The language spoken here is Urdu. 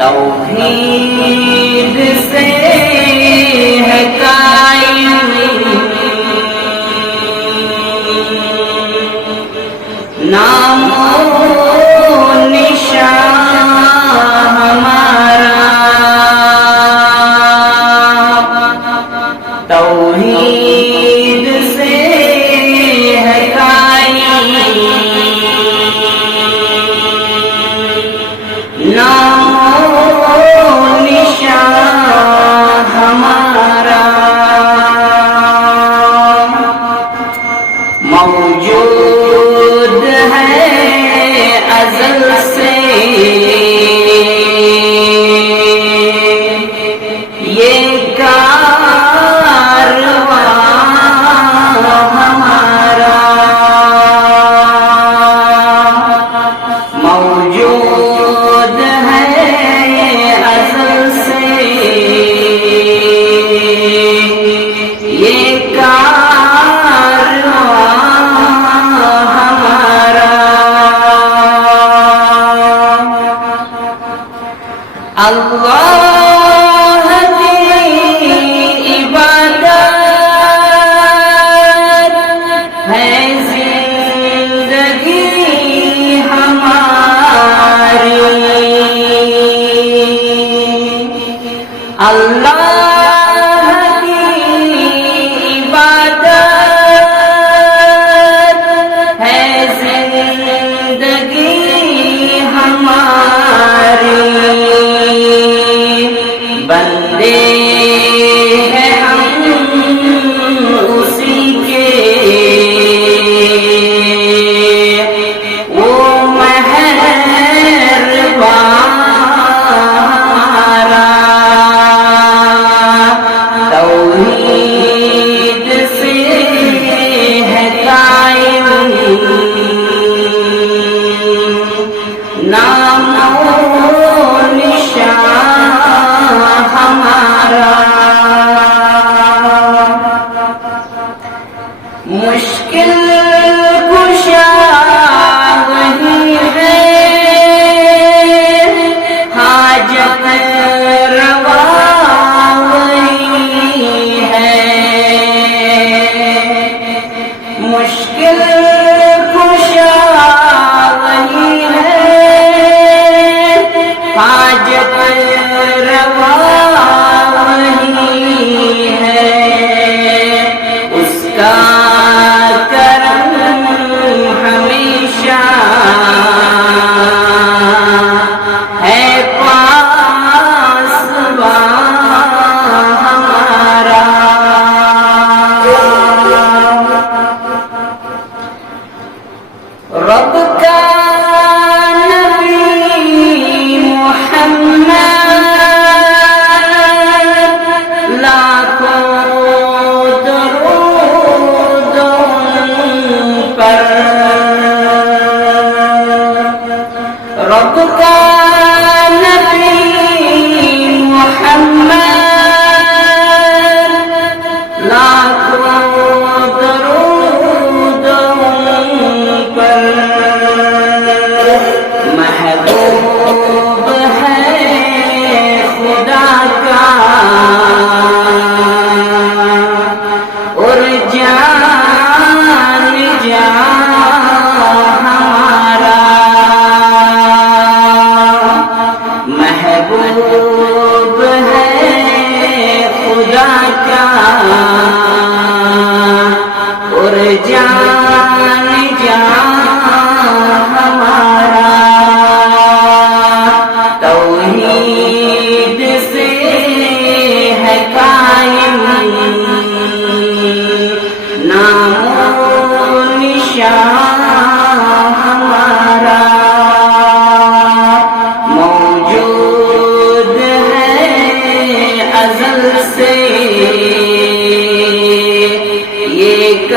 توحید سے ہے قائم نام و نشان ہمارا، توحید سے ہے قائم نام و نشان ہمارا، موجود ہے ازل سے یہ کارواں ہمارا، موجود ہے ازل سے یہ کارواں ہمارا، اللہ اللہ کی عبادت ہے زندگی ہماری، بندے ہیں ہم اسی کے، وہ نام و نشان ہمارا، مشکل کشا وہی ہے، حاجت روا وہی ہے، مشکل کشا وہی ہے، حاجت روا وہی ہے، اس کا کرم ہمیشہ ہے پاسباں ہمارا، رب کا رب کا نبی محمد لاکھوں درود ان پر، محبوب ہے خدا کا اور جان جان ہمارا، محبوب ہے خدا کا اور جان جان ہمارا، توحید سے ہے قائم نام و نشان ہمارا، موجود ہے ازل سے یہ